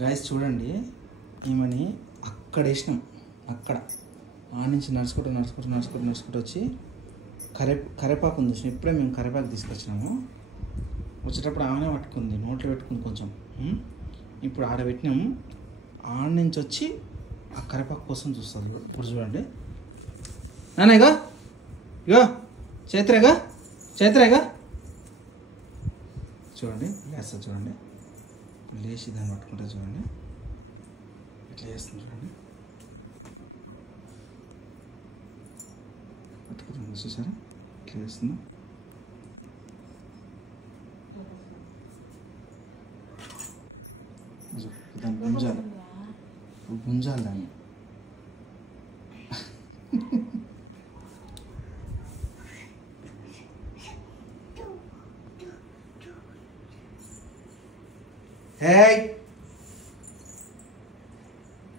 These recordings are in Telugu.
గాయస్ చూడండి, ఈమెని అక్కడ వేసినాం. అక్కడ ఆ నుంచి నడుచుకుంటూ వచ్చి కరేపాకు ఉంది. ఇప్పుడే మేము కరేపాకు తీసుకొచ్చినాము. వచ్చేటప్పుడు ఆమెనే పట్టుకుంది, నోట్లో పెట్టుకుంది కొంచెం. ఇప్పుడు ఆడ పెట్టినాము. ఆడ నుంచి వచ్చి ఆ కరేపాకు కోసం చూస్తుంది. ఇప్పుడు చూడండి నానేగా, ఇగో చైత్రేగా చూడండి, లేస్తా చూడండి, లేచి దాన్ని పట్టుకుంటా చూడండి, ఇట్లా చేస్తుంది చూడండి, పట్టుకుంటుంది చూసారా, ఇట్లా చేస్తుందా. దాన్ని గుంజాలి దాన్ని. హే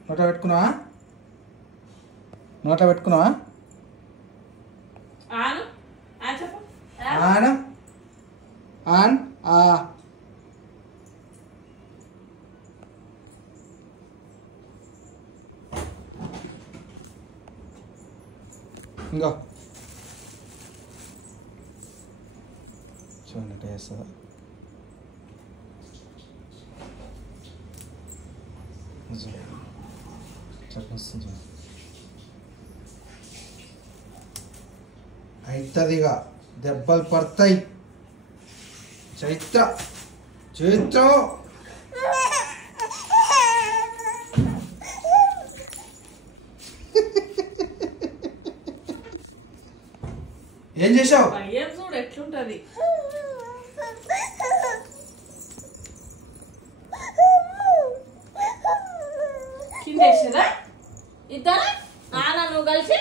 నోట్లో పెట్టుకున్నావా ఆన్ ఇంకో చూడండి ఎట్లా చేస్తుందా. అవుతుందిగా, దెబ్బలు పడతాయి. చైత్ర ఏం చేసావు? చూడు ఎట్లుంటది. కింద ఇద్దరు నువ్వు కలిసి